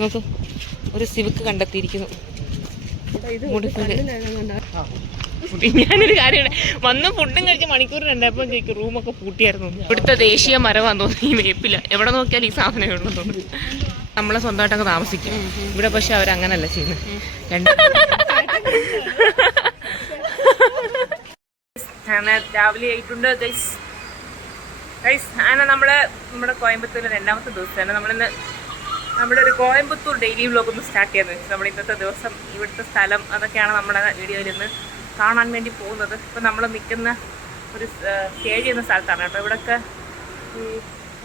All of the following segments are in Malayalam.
നോക്ക്, ഒരു സിവിക്ക് കണ്ടെത്തിയിരിക്കുന്നു. ഞാനൊരു കാര്യമാണ്, വന്ന് ഫുഡും കഴിച്ച് മണിക്കൂറിനുണ്ടായപ്പോൾ ചോദിക്കും റൂമൊക്കെ പൂട്ടിയായിരുന്നു. ഇവിടുത്തെ ദേശീയ മരമാണെന്ന് തോന്നുന്നു ഈ മേപ്പില്ല. എവിടെ നോക്കിയാലും ഈ സാധനം ഉണ്ടെന്ന് തോന്നുന്നു. നമ്മളെ സ്വന്തമായിട്ടൊക്കെ താമസിക്കും ഇവിടെ, പക്ഷെ അവരങ്ങനല്ല ചെയ്യുന്നത്. രാവിലെ ആയിട്ടുണ്ട് ഗൈസ്. അങ്ങനെ നമ്മുടെ കോയമ്പത്തൂരിലെ രണ്ടാമത്തെ ദിവസമാണ്. നമ്മളിന്ന് നമ്മുടെ ഒരു കോയമ്പത്തൂർ ഡെയിലി വ്ലോഗ് ഒന്ന് സ്റ്റാർട്ട് ചെയ്യാന്ന് വെച്ചു. നമ്മൾ ഇന്നത്തെ ദിവസം ഇവിടുത്തെ സ്ഥലം അതൊക്കെയാണ് നമ്മുടെ വീഡിയോയിൽ നിന്ന് കാണാൻ വേണ്ടി പോകുന്നത്. ഇപ്പം നമ്മൾ നിൽക്കുന്ന ഒരു സ്റ്റേ ചെയ്യുന്ന സ്ഥലത്താണ് കേട്ടോ. ഇവിടെയൊക്കെ ഈ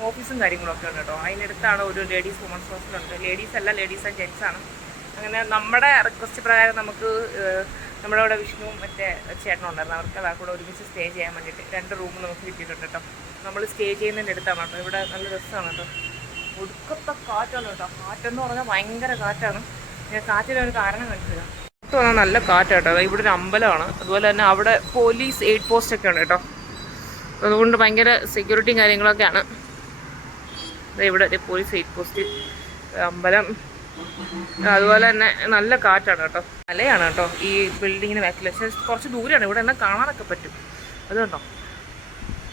ഓഫീസും കാര്യങ്ങളൊക്കെ ഉണ്ട് കേട്ടോ. അതിനടുത്താണ് ഒരു ലേഡീസ് വുമൻസ് ഹോസ്റ്റലുണ്ട്. ലേഡീസ് അല്ല, ലേഡീസ് ആൻഡ് ജെൻസ് ആണ്. അങ്ങനെ നമ്മുടെ റിക്വസ്റ്റ് പ്രകാരം നമുക്ക് നമ്മുടെ അവിടെ വിഷ്ണുവും മറ്റേ ചേട്ടനുണ്ടായിരുന്നു. അവർക്ക് അതാ കൂടെ ഒരുമിച്ച് സ്റ്റേ ചെയ്യാൻ വേണ്ടിയിട്ട് 2 റൂം നമുക്ക് കിട്ടിയിട്ടുണ്ട് കേട്ടോ. നമ്മൾ സ്റ്റേ ചെയ്യുന്നതിൻ്റെ അടുത്താണ് കേട്ടോ. ഇവിടെ നല്ല രസമാണ് കേട്ടോ. ഒടുക്കത്തെ കാറ്റാണ് കേട്ടോ. കാറ്റെന്ന് പറഞ്ഞാൽ ഭയങ്കര കാറ്റാണ്. ഞാൻ കാറ്റിനൊരു കാരണം കാണിച്ചില്ല. പറഞ്ഞാൽ നല്ല കാറ്റാട്ടോ. ഇവിടെ ഒരു അമ്പലമാണ്. അതുപോലെ തന്നെ അവിടെ പോലീസ് എയ്ഡ് പോസ്റ്റ് ഒക്കെ ഉണ്ട് കേട്ടോ. അതുകൊണ്ട് ഭയങ്കര സെക്യൂരിറ്റിയും കാര്യങ്ങളൊക്കെയാണ്. ഇവിടെ പോലീസ് എയ്ഡ് പോസ്റ്റ്, അമ്പലം, അതുപോലെ തന്നെ നല്ല കാറ്റാണ് കേട്ടോ. മലയാണ് കേട്ടോ ഈ ബിൽഡിങ്ങിന് ബാക്കിൽ. പക്ഷേ കുറച്ച് ദൂരെയാണ്. ഇവിടെ എന്നാൽ കാണാനൊക്കെ പറ്റും. അതുകൊണ്ടോ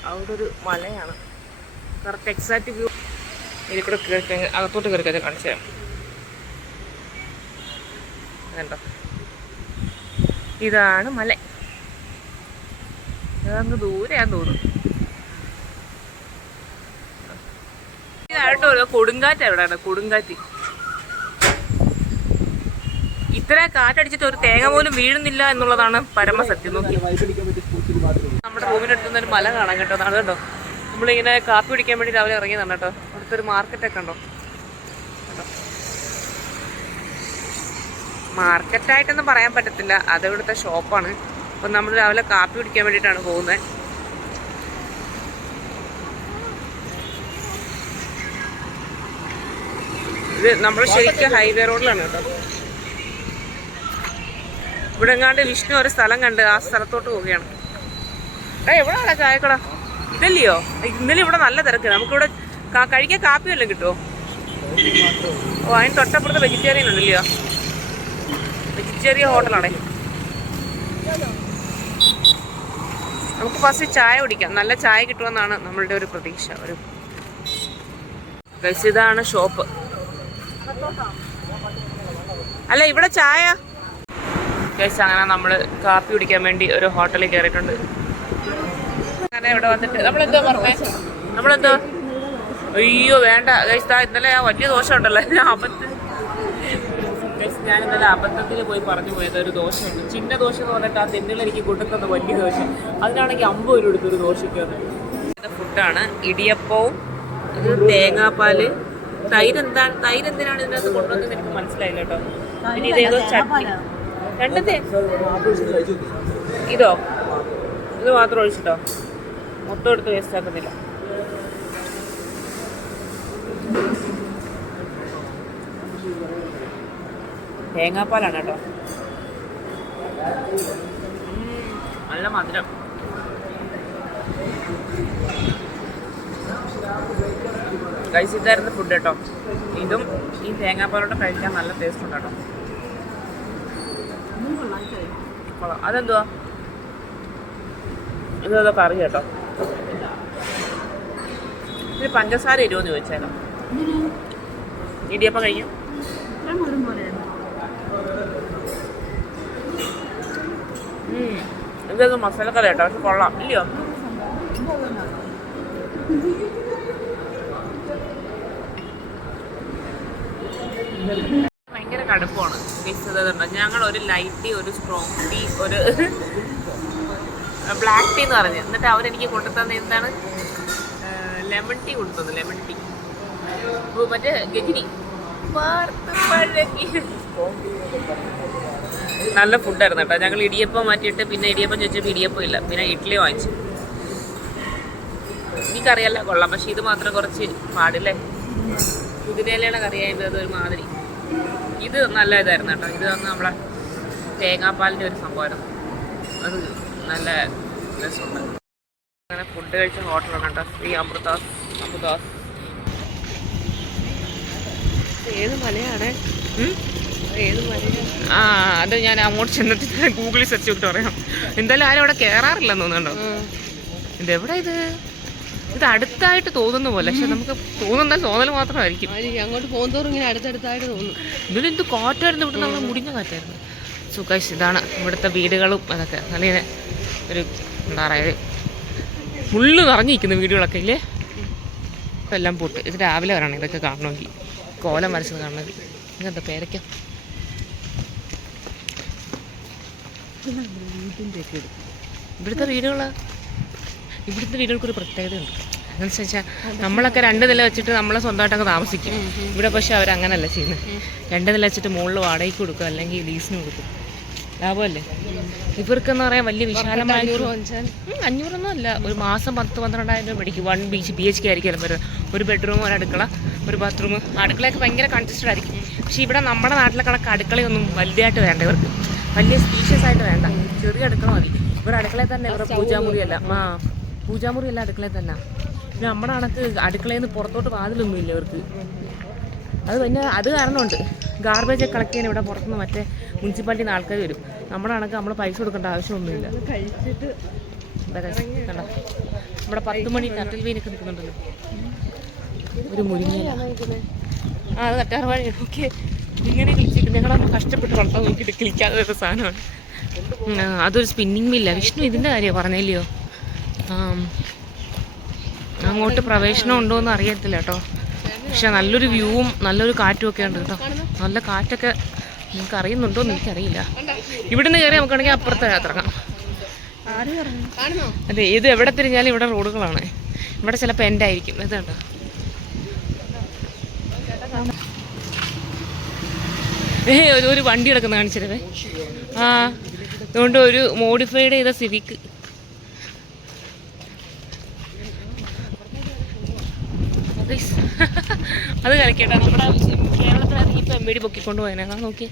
അവിടെ ഒരു മലയാണ്. കറക്റ്റ് എക്സാക്റ്റ് വ്യൂ ഇതിൽ കൂടെ കയറി അകത്തോട്ട് കയറി കഴിഞ്ഞാൽ കാണിച്ചു തരാം. കണ്ടോ, ഇതാണ് മല. അതങ്ങ് ദൂരെയാന്ന് തോന്നുന്നു. ഇതായിട്ടോ കൊടുങ്കാറ്റ്. എവിടെയാണ് കൊടുങ്കാറ്റ്? ഇത്ര കാറ്റടിച്ചിട്ട് ഒരു തേങ്ങ പോലും വീഴുന്നില്ല എന്നുള്ളതാണ് പരമസത്യം. നോക്കി, നമ്മുടെ റൂമിനടുത്തുനിന്ന് ഒരു മല കാണാൻ കേട്ടോ. അത് കണ്ടോ, നമ്മളിങ്ങനെ കാപ്പി പിടിക്കാൻ വേണ്ടി രാവിലെ ഇറങ്ങിയതാണ് കേട്ടോ. അവിടുത്തെ ഒരു മാർക്കറ്റൊക്കെ ഉണ്ടോ. മാർക്കറ്റായിട്ടൊന്നും പറയാൻ പറ്റത്തില്ല, അത് ഇവിടുത്തെ ഷോപ്പാണ്. അപ്പം നമ്മൾ രാവിലെ കാപ്പി പിടിക്കാൻ വേണ്ടിയിട്ടാണ് പോകുന്നത്. ഇത് നമ്മൾ ശരിക്കും ഹൈവേ റോഡിലാണ് കേട്ടോ. ഇവിടെ എങ്ങാണ്ട് വിഷ്ണു ഒരു സ്ഥലം കണ്ട് ആ സ്ഥലത്തോട്ട് പോവുകയാണ്. എവിടെയാണ് ചായക്കട? ഇതല്ലയോ? ഇന്നലെ ഇവിടെ നല്ല തിരക്ക്. നമുക്കിവിടെ കഴിക്കാൻ കാപ്പി വല്ലതും കിട്ടുമോ? ഓ, അതിന് തൊട്ടപ്പുറത്ത് വെജിറ്റേറിയൻ ഉണ്ടല്ലയോ? വെജിറ്റേറിയൻ ഹോട്ടലാണേ. നമുക്ക് ഫസ്റ്റ് ചായ കുടിക്കാം. നല്ല ചായ കിട്ടുമെന്നാണ് നമ്മളുടെ ഒരു പ്രതീക്ഷ. ഒരു ഇതാണ് ഷോപ്പ്. അല്ല, ഇവിടെ ചായ ഗൈസ്. അങ്ങനെ നമ്മൾ കാപ്പി കുടിക്കാൻ വേണ്ടി ഒരു ഹോട്ടലിൽ കയറിയിട്ടുണ്ട്. അങ്ങനെ ഇവിടെ വന്നിട്ട് നമ്മളെന്തോ പറഞ്ഞേ? നമ്മളെന്തോ അയ്യോ വേണ്ട ഗൈസ്. ഇന്നലെ ആ വലിയ ദോശ ഉണ്ടല്ലോ, ഞാൻ ഇന്നലെ അബദ്ധത്തിൽ പോയി പറഞ്ഞു പോയത്. ഒരു ദോശയുണ്ട്, ചിന്ന ദോശ എന്ന് പറഞ്ഞിട്ട് ആ തെന്നിലെനിക്ക് കൂട്ടുന്നത് വലിയ ദോശ. അതിനാണെങ്കിൽ 50 രൂപ എടുത്തൊരു ദോശയ്ക്ക്. ഫുഡാണ് ഇടിയപ്പവും, ഇത് തേങ്ങാപ്പാല്, തൈര്. എന്തിനാണ് ഇതിനകത്ത് കൊണ്ടുവന്നത് എനിക്ക് മനസ്സിലായില്ല കേട്ടോ. പിന്നെ ഇതേതോ ചട്നി. രണ്ടത്തെ ഇത് മാത്രം ഒഴിച്ചിട്ടോ, മൊത്തം എടുത്ത് വേസ്റ്റ് ആക്കുന്നില്ല. തേങ്ങാപ്പാലാണ് കേട്ടോ. നല്ല മധുരം. കഴിച്ചിട്ടായിരുന്നു ഫുഡ് കേട്ടോ. ഇതും ഈ തേങ്ങാപ്പാലോട്ട് കഴിക്കാൻ നല്ല ടേസ്റ്റ് ഉണ്ട് കേട്ടോ. അതെന്തുവാ? ഇതോ കറി കേട്ടോ. ഇത് പഞ്ചസാര ഇടുമെന്ന് ചോദിച്ചേക്കാം. ഇടിയപ്പം കഴിക്കും. ഇതൊക്കെ മസാലക്കറി കേട്ടോ, പക്ഷെ കൊള്ളാം ഇല്ലയോ? ഭയങ്കര കടുപ്പമാണ്. ഞങ്ങൾ ഒരു ലൈറ്റ് ടീ, ഒരു സ്ട്രോങ് ടീ, ഒരു ബ്ലാക്ക് ടീ എന്ന് പറഞ്ഞു. എന്നിട്ട് അവരെനിക്ക് കൊണ്ടുതന്ന എന്താണ് ലെമൺ ടീ കൊണ്ടുതന്നു. ലെമൺ ടീ മറ്റേ ഗജിനി. നല്ല ഫുഡായിരുന്നു കേട്ടോ. ഞങ്ങൾ ഇടിയപ്പം മാറ്റിയിട്ട് പിന്നെ ഇടിയപ്പം ചോദിച്ചപ്പോൾ ഇടിയപ്പം ഇല്ല, പിന്നെ ഇഡ്ഡലി വാങ്ങിച്ചു. എനിക്കറിയാലോ കൊള്ളാം, പക്ഷെ ഇത് മാത്രം കുറച്ച് പാടില്ലേ. പുതിനയിലയുടെ കറിയായത് ഒരു മാതിരി. ഇത് നല്ല ഇതായിരുന്നു കേട്ടോ. ഇത് വന്ന് നമ്മളെ തേങ്ങാപ്പാലിൻ്റെ ഒരു സംഭവമായിരുന്നു. അത് നല്ല രസമുണ്ട്. അങ്ങനെ ഫുഡ് കഴിച്ച ഹോട്ടലാണ് കേട്ടോ, ശ്രീ അമൃതാസ്. ഏത് മലയാണ്? ഏത് മലയാണ്? ആ അത് ഞാൻ അങ്ങോട്ട് ചെന്നിട്ട് ഗൂഗിളിൽ സെർച്ച് ചെയ്തിട്ട് പറയാം. എന്തായാലും ആരും അവിടെ കയറാറില്ലെന്ന് തോന്നുന്നുണ്ടോ? ഇതെവിടെ ഇത് അടുത്തായിട്ട് തോന്നുന്ന പോലെ, പക്ഷെ നമുക്ക് തോന്നൽ മാത്രമായിരിക്കും. അങ്ങോട്ട് പോകുന്നതോറും ഇങ്ങനെ അടുത്തടുത്തായിട്ട് തോന്നും. ഇതിന് എന്ത് കാറ്റായിരുന്നു, ഇവിടെ നമ്മൾ മുടിഞ്ഞ കാറ്റായിരുന്നു. സുഖാശ് ഇതാണ് ഇവിടുത്തെ വീടുകളും അതൊക്കെ നല്ല ഒരു എന്താ പറയുക ഫുള്ള് നിറഞ്ഞിരിക്കുന്ന വീടുകളൊക്കെ ഇല്ലേ. ഇപ്പം എല്ലാം പൊട്ട്. ഇത് രാവിലെ വരണം ഇതൊക്കെ കാണണമെങ്കിൽ, കോലം വരച്ചത് കാണണമെങ്കിൽ. ഇങ്ങനത്തെ പേരയ്ക്ക ഇവിടുത്തെ വീടുകൾക്കൊരു പ്രത്യേകതയുണ്ട്. എന്ന് വെച്ചാൽ നമ്മളൊക്കെ 2 നില വെച്ചിട്ട് നമ്മളെ സ്വന്തമായിട്ടൊക്കെ താമസിക്കും. ഇവിടെ പക്ഷെ അവരങ്ങനല്ല ചെയ്യുന്നത്. 2 നില വെച്ചിട്ട് മുകളിൽ വാടകയ്ക്ക് കൊടുക്കും, അല്ലെങ്കിൽ ലീസിന് കൊടുക്കും. ലാഭമല്ലേ ഇവർക്കെന്ന് പറയാൻ. വലിയ വിശാലമായ 500ഒന്നും അല്ല, ഒരു മാസം 10-12,000 രൂപ മേടിക്കും. 1 BHK ആയിരിക്കും വരുന്നത്. ഒരു ബെഡ്റൂം, ഒരു അടുക്കള, ഒരു ബാത്റൂം. അടുക്കളയൊക്കെ ഭയങ്കര കൺജസ്റ്റഡ് ആയിരിക്കും. പക്ഷേ ഇവിടെ നമ്മുടെ നാട്ടിലെ കണക്ക് അടുക്കളയൊന്നും വലുതായിട്ട് വേണ്ട ഇവർക്ക്. വലിയ സ്പീഷ്യസ് ആയിട്ട് വേണ്ട, ചെറിയ അടുക്കള മതി. ഇവർ അടുക്കളയിൽ തന്നെ ഇവരുടെ പൂജാമുറിയല്ല. പൂജാമുറിയല്ല അടുക്കളയിൽ തന്നെ. പിന്നെ നമ്മുടെ കണക്ക് അടുക്കളയിൽ നിന്ന് പുറത്തോട്ട് വാതിലൊന്നുമില്ല ഇവർക്ക്. അത് കാരണമുണ്ട്. ഗാർബേജ് കളക്ട് ചെയ്യാൻ ഇവിടെ പുറത്തുനിന്ന് മറ്റേ മുനിസിപ്പാലിറ്റിയിൽ നിന്ന് ആൾക്കാർ വരും. നമ്മുടെ കണക്ക് നമ്മൾ പൈസ കൊടുക്കേണ്ട ആവശ്യമൊന്നുമില്ല. കണ്ടോ ഇവിടെ 10 മണി നട്ടൽ വീനൊക്കെ നിൽക്കുന്നുണ്ടല്ലോ. ഒരു മുരിങ്ങ അത് കറ്റാർവാഴ. ഓക്കെ ഇങ്ങനെ കളിച്ചിട്ട് ഞങ്ങളമ്മ കഷ്ടപ്പെട്ട് വളർത്താൻ നോക്കിയിട്ട് കിളിക്കാതെ വരുന്ന സാധനമാണ്. അതൊരു സ്പിന്നിങ് മില്ല. വിഷ്ണു ഇതിൻ്റെ കാര്യമാണ് പറഞ്ഞില്ലയോ? അങ്ങോട്ട് പ്രവേശനം ഉണ്ടോയെന്ന് അറിയത്തില്ല കേട്ടോ. പക്ഷെ നല്ലൊരു വ്യൂവും നല്ലൊരു കാറ്റും ഒക്കെ ഉണ്ട് കേട്ടോ. നല്ല കാറ്റൊക്കെ നിങ്ങൾക്ക് അറിയുന്നുണ്ടോയെന്ന് എനിക്കറിയില്ല. ഇവിടുന്ന് കയറി നമുക്കാണെങ്കിൽ അപ്പുറത്തെ ഇറങ്ങാം. അതെ, ഇത് എവിടെ തിരിഞ്ഞാലും ഇവിടെ റോഡുകളാണ്. ഇവിടെ ചിലപ്പോൾ എൻ്റെ ആയിരിക്കും. ഇതുണ്ടോ ഒരു വണ്ടി കിടക്കുന്ന കാണിച്ചിരുവേ. അതുകൊണ്ട് ഒരു മോഡിഫൈഡ് ചെയ്ത സിവിക്ക്. അത് കളിക്കട്ടെ. നമ്മുടെ കേരളത്തിനകത്ത് ഇപ്പം MVD പൊക്കിക്കൊണ്ട് പോയതിനാ നോക്കിയേ.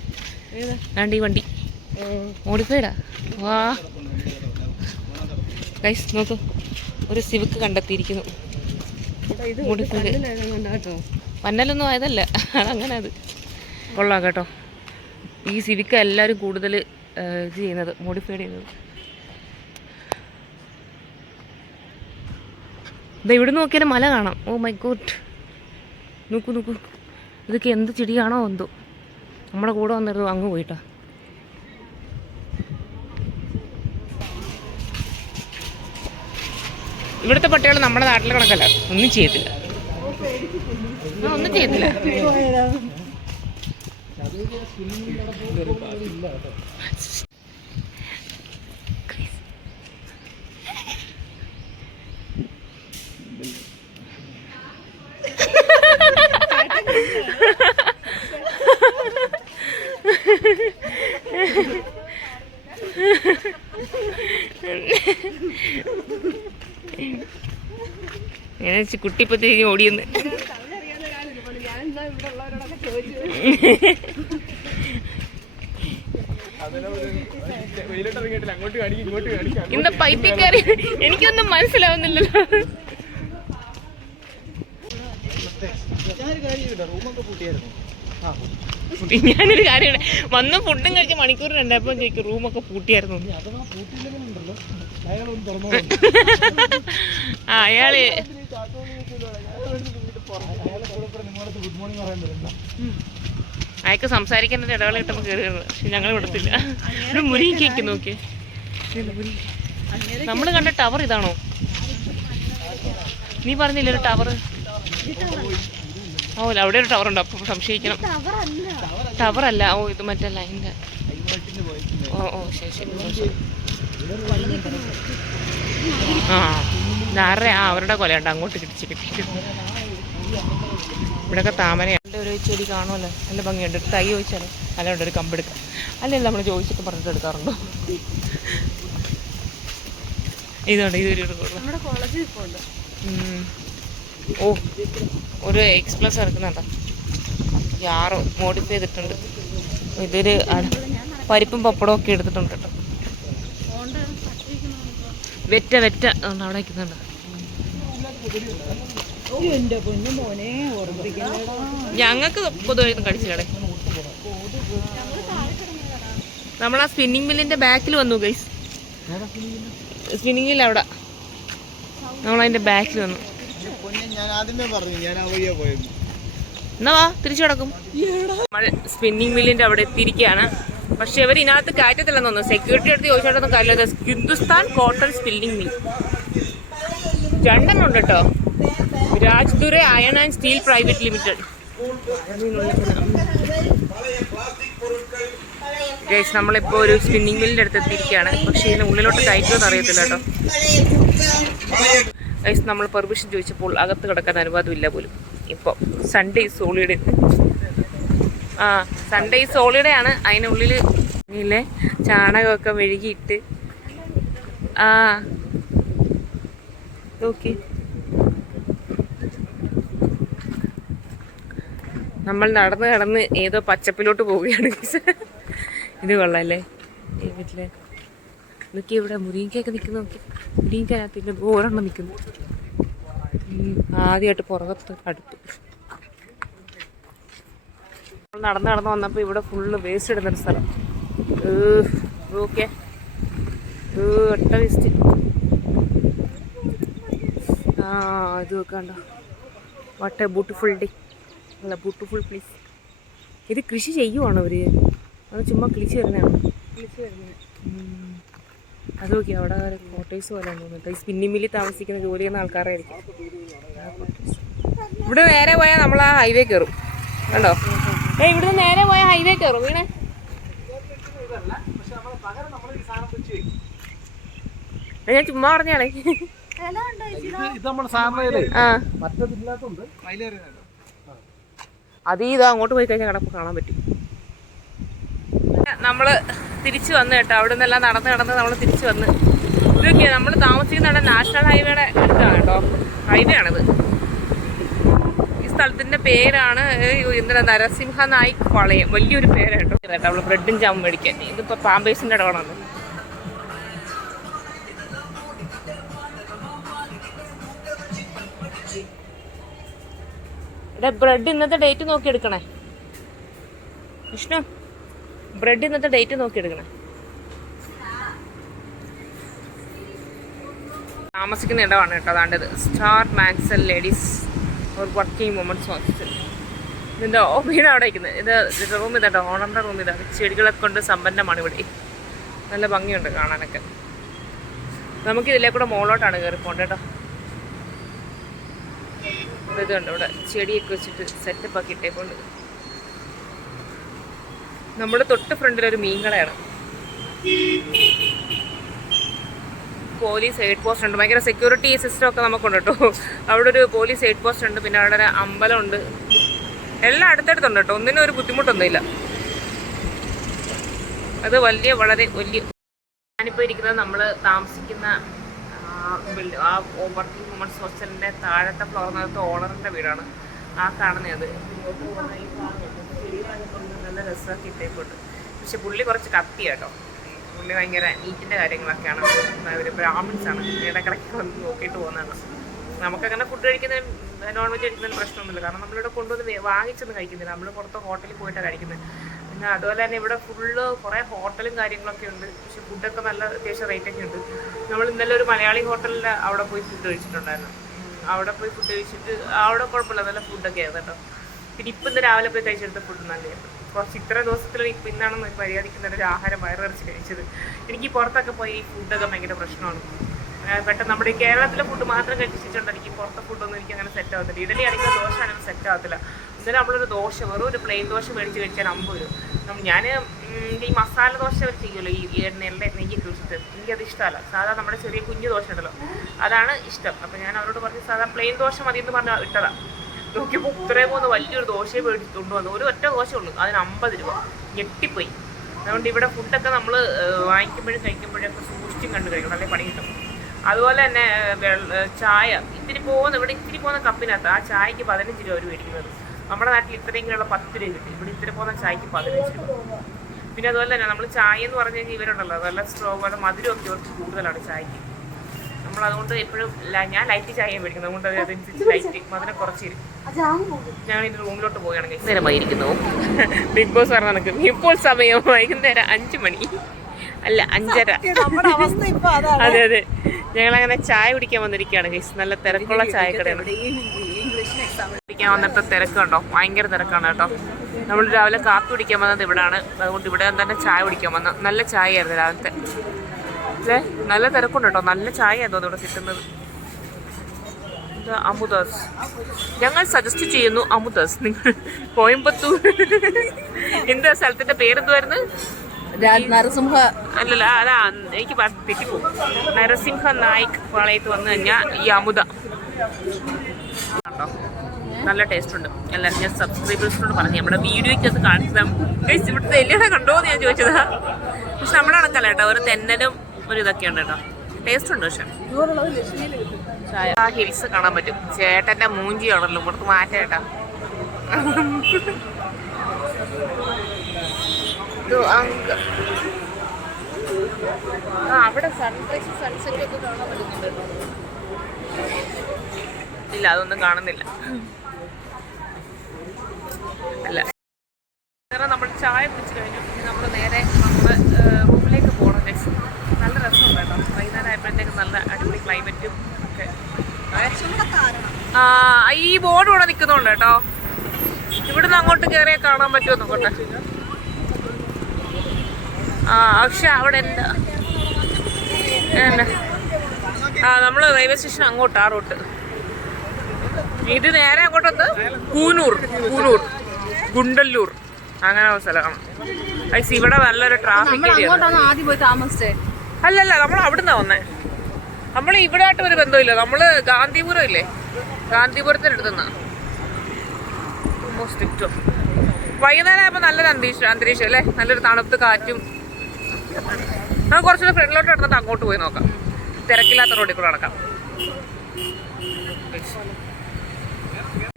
ഈ വണ്ടി മോഡിഫൈഡാ. വാ ഗൈസ് നോക്കൂ, ഒരു സിവിക്ക് കണ്ടെത്തിയിരിക്കുന്നു. മോഡിഫൈഡ് പന്നലൊന്നും ആയതല്ല, അതങ്ങനെ അത് കൊള്ളാം കേട്ടോ. ഈ സിവിക്ക എല്ലാവരും കൂടുതൽ ഇത് ചെയ്യുന്നത്, മോഡിഫൈഡ് ചെയ്യുന്നത്. ഇവിടെ നോക്കിയാലും മല കാണാം. ഓ മൈ ഗോഡ്, നോക്കൂ ഇതൊക്കെ എന്ത് ചെടിയാണോ എന്തോ. നമ്മുടെ കൂടെ വന്നിരുന്നു അങ്ങ് പോയിട്ടാ. ഇവിടുത്തെ പട്ടികൾ നമ്മുടെ നാട്ടിലെ കണക്കല്ല, ഒന്നും ചെയ്യത്തില്ല. കുട്ടിപ്പോ തിരിഞ്ഞ് ഓടിയെന്ന്. ഇന്ന പൈപ്പിൽ കയറി എനിക്കൊന്നും മനസ്സിലാവുന്നില്ലല്ലോ. ഞാനൊരു കാര്യം വന്ന് ഫുഡും കഴിച്ച് മണിക്കൂർ രണ്ടപ്പം ചോദിക്കും റൂമൊക്കെ പൂട്ടിയായിരുന്നു. അയാള് അയാൾക്ക് സംസാരിക്കാൻ ഒരു ഇടവേള കിട്ടുമ്പോൾ കയറുകയാണ്. പക്ഷെ ഞങ്ങൾ വിടത്തില്ല. ഒരു മുരിങ്ങയ്ക്ക് നോക്കിയേ. നമ്മൾ കണ്ട ടവർ ഇതാണോ? നീ പറഞ്ഞില്ലേ ഒരു ടവർ? ഓ അവിടെ ഒരു ടവർ ഉണ്ടോ? അപ്പൊ സംശയിക്കണം. ടവറല്ല. ഓ ഇത് മറ്റേ ലൈൻ്റെ. ഓ ശരി. അവരുടെ കൊലയുണ്ട് അങ്ങോട്ട് കിട്ടിയിട്ട്. ഇവിടെയൊക്കെ താമരയുണ്ട്. ഒരു ചെടി കാണുമല്ലോ, നല്ല ഭംഗിയുണ്ട്. തൈ ചോദിച്ചാലോ? അല്ലാണ്ട് ഒരു കമ്പെടുക്കാം. അല്ലെങ്കിൽ നമ്മൾ ചോദിച്ചിട്ട് പറഞ്ഞിട്ട് എടുക്കാറുണ്ടോ? ഇതുണ്ട്, ഇതൊരു നമ്മുടെ കോളേജിൽ ഇപ്പോൾ. ഓ ഒരു X+ ഇറക്കുന്നുണ്ടോ? യാറോ മോഡിഫൈ ചെയ്തിട്ടുണ്ട്. ഇതൊരു പരിപ്പും പപ്പടവും ഒക്കെ എടുത്തിട്ടുണ്ട് കേട്ടോ. വെറ്റ അവിടെ വയ്ക്കുന്നുണ്ട്. എന്റെ പൊന്നു മോനെ ഓർമ്മിപ്പിക്കണേടാ. ഞങ്ങൾക്ക് കൊതുകൊന്നും കടിച്ചില്ലേ. നമ്മൾ ആ സ്പിന്നിങ് മില്ലിന്റെ ബാക്കിൽ വന്നു ഗൈസ്. സ്പിന്നിങ് മില്ല് അവിടെ നമ്മളതിന്റെ ബാക്കിൽ വന്നു. ഞാൻ ആദ്യമേ പറഞ്ഞു ഞാൻ ആ വഴിയാ പോയത്. എന്നാ വാ തിരിച്ചു കിടക്കും. നമ്മൾ സ്പിന്നിങ് മില്ലിന്റെ അവിടെ എത്തിയിരിക്കുകയാണ്. പക്ഷെ ഇവർ ഇതിനകത്ത് കയറ്റത്തില്ലെന്ന് തോന്നുന്നു. സെക്യൂരിറ്റി അടുത്ത് ചോദിച്ചോണ്ടൊന്നും കാര്യമില്ല. ഹിന്ദുസ്ഥാൻ കോട്ടൺ സ്പിന്നിങ് മിൽ രണ്ടെണ്ണം ഉണ്ട് കേട്ടോ. രാജ്ദുരെ iron and steel private limited. Guys നമ്മളിപ്പോൾ ഒരു സ്പിന്നിങ് മില്ലിൻ്റെ അടുത്ത് എത്തിയിരിക്കുകയാണ്. പക്ഷേ ഇതിന് ഉള്ളിലോട്ട് കയറ്റുമെന്ന് അറിയത്തില്ല കേട്ടോ. ഗൈസ് നമ്മൾ പെർമിഷൻ ചോദിച്ചപ്പോൾ അകത്ത് കിടക്കാൻ അനുവാദമില്ല പോലും. ഇപ്പോൾ Sunday is holiday. Sunday is holiday ആണ്. അതിനുള്ളിൽ ഇല്ലേ ചാണകമൊക്കെ മെഴുകിയിട്ട് നോക്കി നമ്മൾ നടന്ന് കടന്ന് ഏതോ പച്ചപ്പിലോട്ട് പോവുകയാണ്. ഇത് കൊള്ളാല്ലേ ഈ വീട്ടിലെ നോക്കി. ഇവിടെ മുരിങ്ങയൊക്കെ നിൽക്കുന്നു. നോക്കി മുരിങ്ങക്കകത്തിൻ്റെ ഓരെണ്ണം നിൽക്കുന്നു. ആദ്യമായിട്ട് പുറകത്ത് അടുത്ത് നടന്ന് നടന്ന് വന്നപ്പോൾ ഇവിടെ ഫുള്ള് വേസ്റ്റ് ഇടുന്നൊരു സ്ഥലം. ഓക്കെ ഒട്ട വേസ്റ്റ്. ഇത് നോക്കണ്ട. What a beautiful day. അല്ല ബ്യൂട്ടിഫുൾ പ്ലേസ്. ഇത് കൃഷി ചെയ്യുവാണോ അവര്? അത് ചുമ്മാ കിളിച്ച് വരുന്നതാണ്. അത് നോക്കി അവിടെ കോട്ടേഴ്സ് പോലെ തോന്നുന്നുണ്ട്. ഈ സ്പിന്നിങ് മില്ലിൽ താമസിക്കുന്ന ജോലി ചെയ്യുന്ന ആൾക്കാരായിരിക്കും. ഇവിടെ നേരെ പോയാൽ നമ്മൾ ആ ഹൈവേ കയറും. കണ്ടോ? ഇവിടുന്ന് നേരെ പോയാൽ ഹൈവേ കയറും. വീണേ ഞാൻ ചുമ്മാ പറഞ്ഞാണേ. അത് ഇതാ അങ്ങോട്ട് പോയി കഴിഞ്ഞാൽ കിടപ്പ് കാണാൻ പറ്റും. നമ്മള് തിരിച്ചു വന്ന് കേട്ടോ. അവിടെ നിന്നെല്ലാം നടന്ന് നടന്ന് നമ്മൾ തിരിച്ചു വന്ന്. ഇതൊക്കെയാണ് നമ്മൾ താമസിക്കുന്ന നാഷണൽ ഹൈവേയുടെ അടുത്താണ് കേട്ടോ. ഹൈവേ ആണിത്. ഈ സ്ഥലത്തിന്റെ പേരാണ് എന്താ നരസിംഹ നായിക് പാളയം. വലിയൊരു പേരാണ് കേട്ടോ. അവള് ബ്രെഡും ജാമും മേടിക്കാൻ. ഇതിപ്പോ പാമ്പേഴ്സിന്റെ ഇടവാണത്. ഇവിടെ ബ്രെഡ് ഇന്നത്തെ ഡേറ്റ് നോക്കി എടുക്കണേ വിഷ്ണു. ബ്രെഡ് ഇന്നത്തെ ഡേറ്റ് നോക്കി എടുക്കണേ. താമസിക്കുന്ന ഇടമാണ് കേട്ടോ. അതാണ്ടത് സ്റ്റാർ മാക്സൽ ladies or working women's hostel. ഇതിൻ്റെ വീട് അവിടെ വയ്ക്കുന്നത്. ഇത് റൂം ഇതാട്ടോ. ഓണറിൻ്റെ റൂം ഇതാണ്. ചെടികളൊക്കെ കൊണ്ട് സമ്പന്നമാണ് ഇവിടെ. നല്ല ഭംഗിയുണ്ട് കാണാനൊക്കെ. നമുക്കിതിലേ കൂടെ മുകളിലോട്ടാണ് കയറി പോകേണ്ടത് കേട്ടോ. ഇതുണ്ട് ഇവിടെ ചെടിയൊക്കെ വെച്ചിട്ട് സെറ്റപ്പ് ആക്കി ഇട്ടേക്കൊണ്ട്. നമ്മുടെ തൊട്ട് ഫ്രണ്ടിലൊരു മീൻകടയാണ്. പോലീസ് എയ്ഡ് പോസ്റ്റ് ഉണ്ട്. ഭയങ്കര സെക്യൂരിറ്റി സിസ്റ്റം ഒക്കെ നമുക്കുണ്ട് കേട്ടോ. അവിടെ ഒരു പോലീസ് എയ്ഡ് പോസ്റ്റ് ഉണ്ട്. പിന്നെ അവിടെ ഒരു അമ്പലമുണ്ട്. എല്ലാം അടുത്തടുത്തുണ്ട് കേട്ടോ. ഒന്നിനും ഒരു ബുദ്ധിമുട്ടൊന്നുമില്ല. അത് വളരെ വലിയ. ഞാനിപ്പോൾ ഇരിക്കുന്നത് നമ്മൾ താമസിക്കുന്ന ആ വർക്കിംഗ് വുമൻസ് ഹോസ്റ്റലിൻ്റെ താഴത്തെ ഫ്ലോറിനകത്ത് ഓണറിൻ്റെ വീടാണ്. ആ കാണുന്നത്. നല്ല രസമൊക്കെ ഇട്ടേക്കൊണ്ട്. പക്ഷെ പുള്ളി കുറച്ച് കത്തി കേട്ടോ. പുള്ളി ഭയങ്കര നീറ്റിൻ്റെ കാര്യങ്ങളൊക്കെയാണ്. ഒരു ബ്രാഹ്മിൻസാണ്. ഇടക്കിടയ്ക്ക് വന്ന് നോക്കിയിട്ട് പോകുന്നതാണ്. നമുക്കങ്ങനെ ഫുഡ് കഴിക്കുന്നതിന് നോൺ വെജ് കഴിക്കുന്നതിന് പ്രശ്നമൊന്നുമില്ല. കാരണം നമ്മളിവിടെ കൊണ്ടുവന്ന് വാങ്ങിച്ചൊന്നും കഴിക്കുന്നില്ല. നമ്മൾ പുറത്ത് ഹോട്ടലിൽ പോയിട്ടാണ് കഴിക്കുന്നത്. പിന്നെ അതുപോലെ തന്നെ ഇവിടെ ഫുള്ള് കുറേ ഹോട്ടലും കാര്യങ്ങളൊക്കെ ഉണ്ട്. പക്ഷെ ഫുഡൊക്കെ നല്ല അത്യാവശ്യം റേറ്റൊക്കെ ഉണ്ട്. നമ്മൾ ഇന്നലെ ഒരു മലയാളി ഹോട്ടലിൽ അവിടെ പോയി ഫുഡ് കഴിച്ചിട്ടുണ്ടായിരുന്നു. അവിടെ പോയി ഫുഡ് കഴിച്ചിട്ട് അവിടെ കുഴപ്പമില്ല, നല്ല ഫുഡൊക്കെ ആയിരുന്നു കേട്ടോ. പിന്നെ ഇപ്പം ഇന്ന് രാവിലെ പോയി കഴിച്ചെടുത്ത ഫുഡ് നല്ലതായിരുന്നു. കുറച്ച് ഇത്ര ദിവസത്തിൽ ഇപ്പം ഇന്നാണെന്ന് മര്യാദയ്ക്ക് ഒരു ആഹാരം വയറിറച്ച് കഴിച്ചത്. എനിക്ക് പുറത്തൊക്കെ പോയി ഈ ഫുഡൊക്കെ ഭയങ്കര പ്രശ്നമാണ്. പെട്ടെന്ന് നമ്മുടെ ഈ കേരളത്തിലെ ഫുഡ് മാത്രം കഴിച്ചിട്ടുണ്ട്. എനിക്ക് പുറത്തെ ഫുഡൊന്നും എനിക്ക് അങ്ങനെ സെറ്റ് ആവത്തില്ല. ഇഡലി ആണെങ്കിൽ ദോശ ആണെങ്കിൽ സെറ്റ് ആവത്തില്ല. എന്നാലും നമ്മളൊരു ദോശ, വെറും ഒരു പ്ലെയിൻ ദോശ മേടിച്ച് കഴിച്ചാൽ 50 രൂപ. ഞാൻ ഈ മസാല ദോശ ചെയ്യുമല്ലോ, ഈ നെല്ല് നെയ്യൊക്കെ വെച്ചിട്ട്, എനിക്കത് ഇഷ്ടമല്ല. സാധാ നമ്മുടെ ചെറിയ കുഞ്ഞു ദോശ ഉണ്ടല്ലോ, അതാണ് ഇഷ്ടം. അപ്പം ഞാൻ അവരോട് പറഞ്ഞ് സാധാ പ്ലെയിൻ ദോശ മതി എന്ന് പറഞ്ഞാൽ ഇട്ടതാണ്. നോക്കിയപ്പോൾ ഇത്രയും പോകുന്ന വലിയൊരു ദോശയെ മേടിച്ചുകൊണ്ട് വന്നു. ഒരു ഒറ്റ ദോശ ഉള്ളൂ, അതിന് 50 രൂപ. ഞെട്ടിപ്പോയി. അതുകൊണ്ട് ഇവിടെ ഫുഡൊക്കെ നമ്മൾ വാങ്ങിക്കുമ്പോഴും കഴിക്കുമ്പോഴൊക്കെ സൂക്ഷിച്ചും കണ്ട് കഴിക്കണം, അല്ലെങ്കിൽ പണി കിട്ടും. അതുപോലെ തന്നെ ചായ ഇവിടെ ഇത്തിരി പോകുന്ന കപ്പിനകത്ത് ആ ചായക്ക് 15 രൂപ അവർ മേടിക്കുന്നത്. നമ്മുടെ നാട്ടിൽ ഇത്രയെങ്കിലുള്ള 10 രൂപ കിട്ടും. ഇവിടെ ഇത്തിരി പോകുന്ന ചായക്ക് 15 രൂപ. പിന്നെ അതുപോലെ തന്നെ നമ്മൾ ചായ എന്ന് പറഞ്ഞു കഴിഞ്ഞാൽ ഇവരുണ്ടല്ലോ, നല്ല സ്ട്രോങ്, അത് മധുരമൊക്കെ ഇവർക്ക് കൂടുതലാണ് ചായക്ക്. നമ്മൾ അതുകൊണ്ട് എപ്പോഴും ഞാൻ ലൈറ്റ് ചായ മേടിക്കുന്നത്, അതുകൊണ്ട് അതനുസരിച്ച് ലൈറ്റ് മധുരം കുറച്ചിരും. ഞാൻ ഇത് റൂമിലോട്ട് പോവുകയാണ്. നേരമായിരിക്കുന്നു. ബിഗ് ബോസ് പറഞ്ഞ കണക്ക് ഇപ്പോൾ സമയം വൈകുന്നേരം 5 മണി അല്ല 5:30. അതെ അതെ, ഞങ്ങളങ്ങനെ ചായ കുടിക്കാൻ വന്നിരിക്കുകയാണ് ഗൈസ്. നല്ല തിരക്കുള്ള ചായക്കടയാണ്. കുടിക്കാൻ വന്നിട്ട് തിരക്ക് കണ്ടോ, ഭയങ്കര തിരക്കാണ് കേട്ടോ. നമ്മൾ രാവിലെ കാപ്പി കുടിക്കാൻ വന്നത് ഇവിടെയാണ്, അതുകൊണ്ട് ഇവിടെ തന്നെ ചായ കുടിക്കാൻ വന്ന. നല്ല ചായ ആയിരുന്നു രാവിലത്തെ അല്ലേ, നല്ല തിരക്കുണ്ട് കേട്ടോ. നല്ല ചായ ആയിരുന്നു ഇവിടെ കിട്ടുന്നത്. അമുദാസ് ഞങ്ങൾ സജസ്റ്റ് ചെയ്യുന്നു. അമുദാസ് നിങ്ങൾ കോയമ്പത്തൂർ എന്താ സ്ഥലത്തിന്റെ പേരെന്തുവായിരുന്നു? നരസിംഹ അല്ലല്ല, അതാ എനിക്ക് തെറ്റിപ്പോ. നരസിംഹ നായിക് പാളയത്ത് വന്നു കഴിഞ്ഞാൽ ഈ അമുദ കണ്ടോ, നല്ല ടേസ്റ്റ് ഉണ്ട്. എല്ലാവരും ഞാൻ സബ്സ്ക്രൈബേഴ്സിനോട് പറഞ്ഞു നമ്മുടെ വീഡിയോയ്ക്ക് അത് കാണിച്ചതാ. ഇവിടുത്തെ എല്ലാം കണ്ടോ എന്ന് ഞാൻ ചോദിച്ചതാ. പക്ഷെ നമ്മുടെ കണക്കല്ല കേട്ടോ, ഒരു തെന്നലും ഒരു ഇതൊക്കെ ഉണ്ട് കേട്ടോ. ടേസ്റ്റ് ഉണ്ട്. പക്ഷെ ആ ഹിൽസ് കാണാൻ പറ്റും. ചേട്ടന്റെ മൂഞ്ചിയാണല്ലോ, ഇവിടുത്തെ മാറ്റം കേട്ടാ. അവിടെ സൺറൈസ് സൺസെറ്റ് ഒക്കെ കാണാൻ പറ്റുന്നുണ്ട്. ഇല്ല, അതൊന്നും കാണുന്നില്ല. അല്ല, നമ്മൾ ചായ കുടിച്ച് കഴിഞ്ഞു. നമ്മൾ നേരെ നമ്മുടെ റൂമിലേക്ക് പോകണം. നല്ല രസമുണ്ട് കേട്ടോ. വൈകുന്നേരം ആയപ്പോഴത്തേക്ക് നല്ല അടിപൊളി ക്ലൈമറ്റും ഒക്കെ. ഈ ബോർഡ് ഇവിടെ നിൽക്കുന്നുണ്ട് കേട്ടോ. ഇവിടുന്ന് അങ്ങോട്ട് കയറിയാൽ കാണാൻ പറ്റുമോ നോക്കട്ടെ. പക്ഷെ അവിടെ എന്താ നമ്മൾ റെയിൽവേ സ്റ്റേഷൻ അങ്ങോട്ട്, ആ റൂട്ട്. ഇത് നേരെ അങ്ങോട്ടൊന്ന് കൂനൂർ ഗുണ്ടല്ലൂർ അങ്ങനെ സ്ഥലമാണ്. ഇവിടെ നല്ലൊരു ട്രാഫിക് ഏരിയ. അല്ലല്ല, നമ്മൾ അവിടുന്നാ വന്നേ. നമ്മൾ ഇവിടെ ആയിട്ട് ഒരു ബന്ധമില്ല. നമ്മള് ഗാന്ധിപുരം ഇല്ലേ, ഗാന്ധിപുരത്തിന്റെ അടുത്തുനിന്നാ. വൈകുന്നേരം ആയപ്പോ നല്ലൊരു അന്തരീക്ഷം അല്ലേ, നല്ലൊരു തണുത്ത് കാറ്റും. നമുക്ക് കുറച്ചുകൂടെ ഫ്രണ്ടിലോട്ട് നടന്നിട്ട് അങ്ങോട്ട് പോയി നോക്കാം. തിരക്കില്ലാത്ത റോഡിൽ കൂടെ നടക്കാം.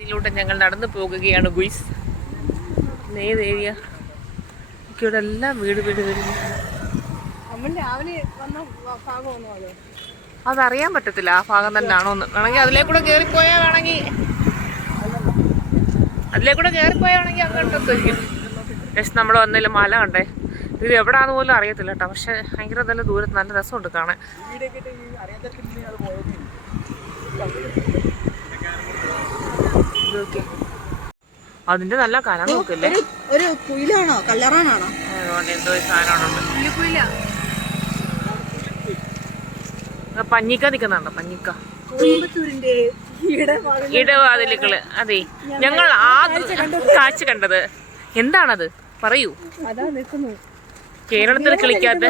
ഇതിലൂടെ ഞങ്ങൾ നടന്നു പോകുകയാണ് ഗുയ്സ്. ഏത് ഏരിയ? ഇവിടെ എല്ലാം വീട്. അതറിയാൻ പറ്റത്തില്ല ആ ഭാഗം തന്നെ ആണോന്ന്. വേണമെങ്കിൽ അതിലേക്കൂടെ കയറിപ്പോയാ വേണമെങ്കിൽ അങ്ങോട്ടൊക്കെ ജസ്റ്റ് നമ്മൾ വന്നില്ല. മല കണ്ടേ, ഇത് എവിടാന്ന് പോലും അറിയത്തില്ല കേട്ടോ. പക്ഷെ ഭയങ്കര നല്ല ദൂരത്ത് നല്ല രസമുണ്ട് കാണാൻ. അതിന്റെ നല്ല കനം നോക്കില്ലേ. ഒരു കുയിലാണോ കല്ലറാനാണോ എന്തോ സാധനമുണ്ട്. പഞ്ഞിക്ക നിക്കുന്നുണ്ടോ? പഞ്ഞിക്ക ഇടവാതിലുകള്. അതെ, ഞങ്ങൾ ആ കാഴ്ച കണ്ടത് എന്താണത് പറയൂ. കേരളത്തിൽ കളിക്കാത്ത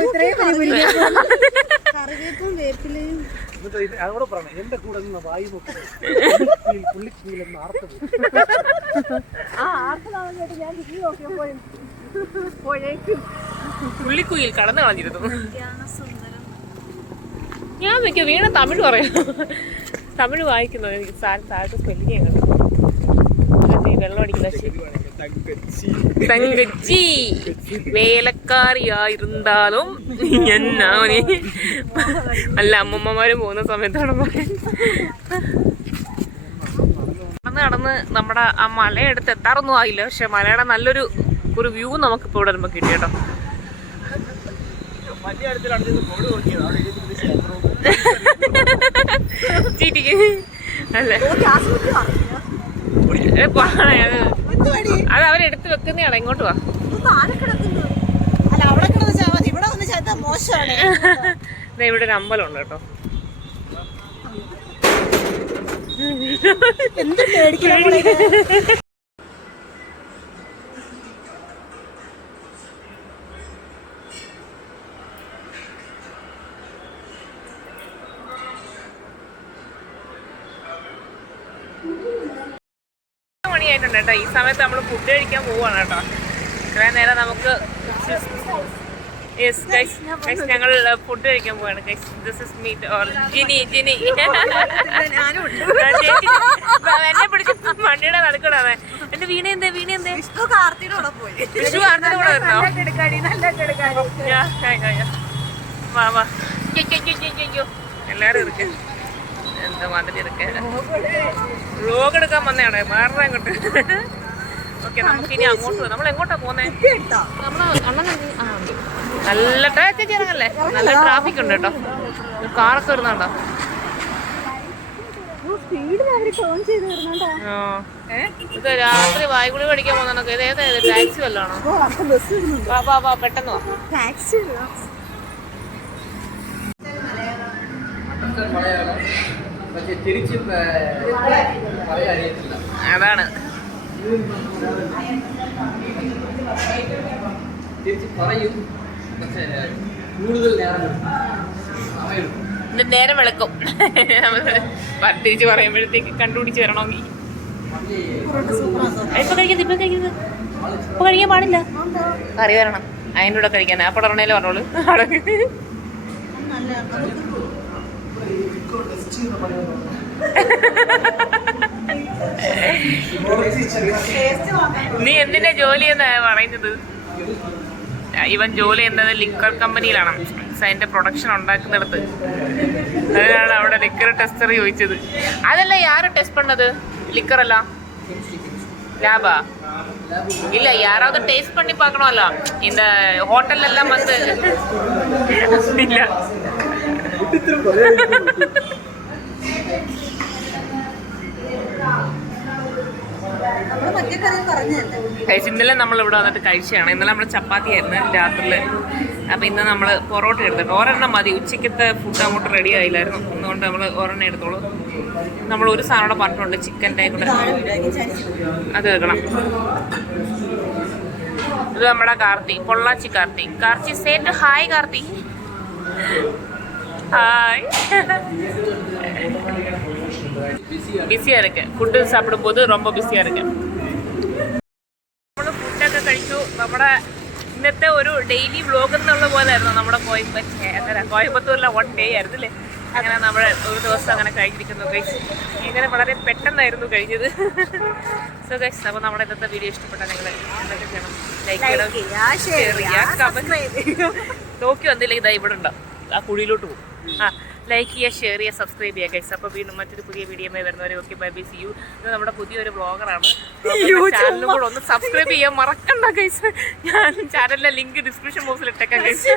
പുള്ളിക്കുയിൽ കടന്നു കളഞ്ഞിരുന്നു. ഞാൻ നോക്കിയ വീണ തമിഴ് പറയാം. തമിഴ് വായിക്കുന്നു. എനിക്ക് താഴത്തെ സ്പെല്ലിങ് കണ്ടു. വെള്ളം അടിക്കുന്ന തങ്കച്ചി വേലക്കാരിയായിരുന്നാലും എന്നാവനെ അല്ല, അമ്മമ്മമാര് പോകുന്ന സമയത്താണ് നടന്ന് നമ്മുടെ ആ മലയെടുത്ത് എത്താറൊന്നും ആയില്ല. പക്ഷെ മലയുടെ നല്ലൊരു വ്യൂ നമുക്കിപ്പോ ഇവിടെ വരുമ്പോ കിട്ടി കേട്ടോ. അല്ലേ, അത് അവരെടുത്ത് വെക്കുന്നതാണ്. ഇങ്ങോട്ട് വാ. ഇവിടെ ഒരു അമ്പലം ഉണ്ട് കേട്ടോ. മണിയായിട്ടുണ്ട് കേട്ടോ. ഈ സമയത്ത് നമ്മൾ ഫുഡ് കഴിക്കാൻ പോവാണ് കേട്ടോ. ഇത്രയും നേരം നമുക്ക് ഞങ്ങൾ ഫുഡ് കഴിക്കാൻ പോവാണ്. This is meet our Jini എന്നെ പിടിച്ച് മണ്ണിയുടെ നടക്കണേ. എന്റെ വീണ എന്തേ വിഷു കാർത്തിയുടെ കൂടെ വരുന്നോ? വാ വാ. എല്ലാരും ഇருக்கு എന്താ മാതിരി ഇருக்கு വ്ലോഗ് എടുക്കാൻ വന്നതാണ് മാറണം അങ്ങോട്ട്. ഓക്കെ നമുക്ക് ഇനി അങ്ങോട്ട് പോകാം. നമ്മൾ എങ്ങോട്ടാ പോകുന്നേ? നമ്മള് അണ്ണൻ ഉണ്ട് നല്ല ട്രാഫിക് ഇറങ്ങല്ലേ, നല്ല ട്രാഫിക് ഉണ്ട് കേട്ടോ. കാറൊക്കെ വരുന്നുണ്ടോ? ഇത് രാത്രി വായ്പുളി പഠിക്കാൻ പോകുന്നതൊക്കെ ഇത് ഏതാ ടാക്സി വല്ലതാണോ? വാ പെട്ടെന്ന് വാ. അതാണ് ഇത് നേരം വെളുക്കും. തിരിച്ച് പറയുമ്പോഴത്തേക്ക് കണ്ടുപിടിച്ച് വരണമെങ്കിൽ ഇപ്പൊ കഴിക്കാൻ പാടില്ല. കറി വരണം അതിൻ്റെ കൂടെ കഴിക്കാൻ. ആ പടർണേലും പറഞ്ഞോളൂ. നീ എന്തിന്റെ ജോലി എന്നാ പറയുന്നത്? ഇവൻ ജോലി ചെയ്യുന്നത് ലിക്കർ കമ്പനിയിലാണ്, അതിന്റെ പ്രൊഡക്ഷൻ ഉണ്ടാക്കുന്നിടത്ത്. അതിനാണ് അവിടെ ലിക്കർ ടെസ്റ്റർ ചോദിച്ചത്. അതല്ല യാര് ടെസ്റ്റ് പണ്ണത്? ലിക്കർ അല്ല ലാബാ இல்ல யாராவது டேஸ்ட் பண்ணி பார்க்கணும்ல. இந்த ஹோட்டல்ல எல்லாம் வந்து இல்ல ഇന്നലെ നമ്മൾ ഇവിടെ വന്നിട്ട് കഴിച്ചതാണ്. ഇന്നലെ നമ്മൾ ചപ്പാത്തി ആയിരുന്നു രാത്രിയില്. അപ്പൊ ഇന്ന് നമ്മള് പൊറോട്ട എടുത്തിട്ട് ഒരെണ്ണം മതി. ഉച്ചക്കത്തെ ഫുഡ് അങ്ങോട്ട് റെഡി ആയില്ലായിരുന്നു, അതുകൊണ്ട് നമ്മൾ ഒരെണ്ണം എടുത്തോളൂ. നമ്മൾ ഒരു സാധനം കൂടെ പറഞ്ഞിട്ടുണ്ട്, ചിക്കൻ്റെ കൂടെ അത് വെക്കണം. ഇത് നമ്മുടെ കാർത്തി, പൊള്ളാച്ചി കാർത്തി. കാർത്തി സേറ്റ് ഹായ് കാർത്തി. ஹாய். பிஸியாக இருக்கு. ஃபுட்டு சாப்பிடும்போது ரொம்ப பிஸியாக இருக்கு. നമ്മൾ ഫുഡൊക്കെ കഴിച്ചു. നമ്മുടെ ഇന്നത്തെ ഒരു ഡെയിലി വ്ലോഗ് എന്നുള്ള പോലെയായിരുന്നു നമ്മുടെ കോയമ്പത്തൂരിലെ 1 ഡേ ആയിരുന്നു അല്ലേ. അങ്ങനെ നമ്മൾ ഒരു ദിവസം അങ്ങനെ കഴിഞ്ഞിരിക്കുന്നു ഗൈസ്. ഇങ്ങനെ വളരെ പെട്ടെന്നായിരുന്നു കഴിഞ്ഞത്. സോ ഗൈസ്, അപ്പോൾ നമ്മുടെ ഇന്നത്തെ വീഡിയോ ഇഷ്ടപ്പെട്ടാൽ നിങ്ങൾ എന്തൊക്കെ ചെയ്യണം? ലൈക്ക് ചെയ്യണം, ഷെയർ ചെയ്യുക, കമന്റ് നോക്കി വന്നില്ലെങ്കിൽ ഇതാ ഇവിടെ ഉണ്ടാവും, ആ കുഴിയിലോട്ട് പോകും. ലൈക്ക് ചെയ്യുക, ഷെയർ ചെയ്യുക, സബ്സ്ക്രൈബ് ചെയ്യുക ഗൈസ്. അപ്പോൾ വീണ്ടും മറ്റൊരു പുതിയ വീഡിയോയുമായി വരുന്നവരെ okay bye bye, see you. ഇത് നമ്മുടെ പുതിയൊരു വ്ളോഗറാണ്. ചാനലും കൂടെ ഒന്ന് സബ്സ്ക്രൈബ് ചെയ്യാൻ മറക്കണ്ട ഗൈസ്. ഞാൻ ചാനലിലെ ലിങ്ക് ഡിസ്ക്രിപ്ഷൻ ബോക്സിൽ ഇട്ടേക്കാം ഗൈസ്.